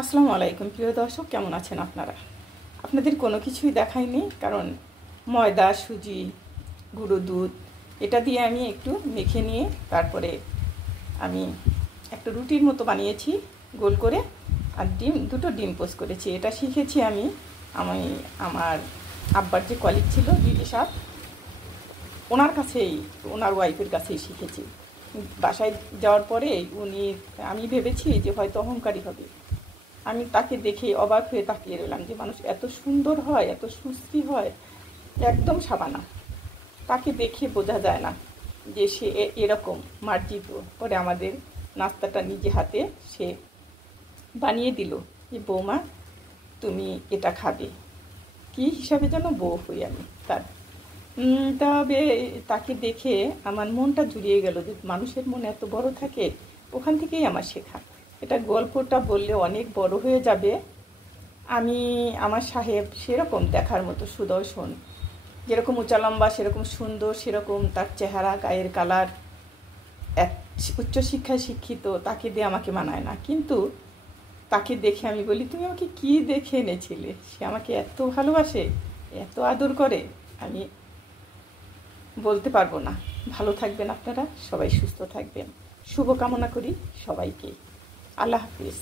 আসসালামু আলাইকুম প্রিয় দর্শক, কেমন আছেন আপনারা? আপনাদের কোনো কিছুই দেখাইনি, কারণ ময়দা, সুজি, গুঁড়ো দুধ এটা দিয়ে আমি একটু মেখে নিয়ে তারপরে আমি একটা রুটির মতো বানিয়েছি গোল করে, আর দুটো ডিম পোস্ট করেছি। এটা শিখেছি আমি আমার আব্বার যে কলিগ ছিল দিদি সাহেব, ওনার কাছেই, ওনার ওয়াইফের কাছেই শিখেছি। বাসায় যাওয়ার পরে আমি ভেবেছি যে হয়তো অহংকারী হবে। আমি তাকে দেখে অবাক হয়ে তাকিয়ে রইলাম যে মানুষ এত সুন্দর হয়, এত সুশ্রী হয়, একদম সাবানা। তাকে দেখে বোঝা যায় না যে সে এরকম মার্জিত। পরে আমাদের নাস্তাটা নিজে হাতে সে বানিয়ে দিল যে বৌমা তুমি এটা খাবে। কী হিসাবে যেন বউ হই আমি তার। তবে তাকে দেখে আমার মনটা জুড়িয়ে গেল যে মানুষের মন এত বড় থাকে। ওখান থেকেই আমার শেখা। এটা গল্পটা বললে অনেক বড় হয়ে যাবে। আমার সাহেব সেরকম দেখার মতো সুদর্শন, যেরকম উঁচা লম্বা সেরকম সুন্দর, সেরকম তার চেহারা, গায়ের কালার, এক উচ্চশিক্ষায় শিক্ষিত, তাকে দিয়ে আমাকে মানায় না। কিন্তু তাকে দেখে আমি বলি, তুমি আমাকে কি দেখে এনেছিলে? সে আমাকে এত ভালোবাসে, এত আদর করে, আমি বলতে পারবো না। ভালো থাকবেন আপনারা, সবাই সুস্থ থাকবেন, শুভকামনা করি সবাইকে। আল্লাহ হাফিজ।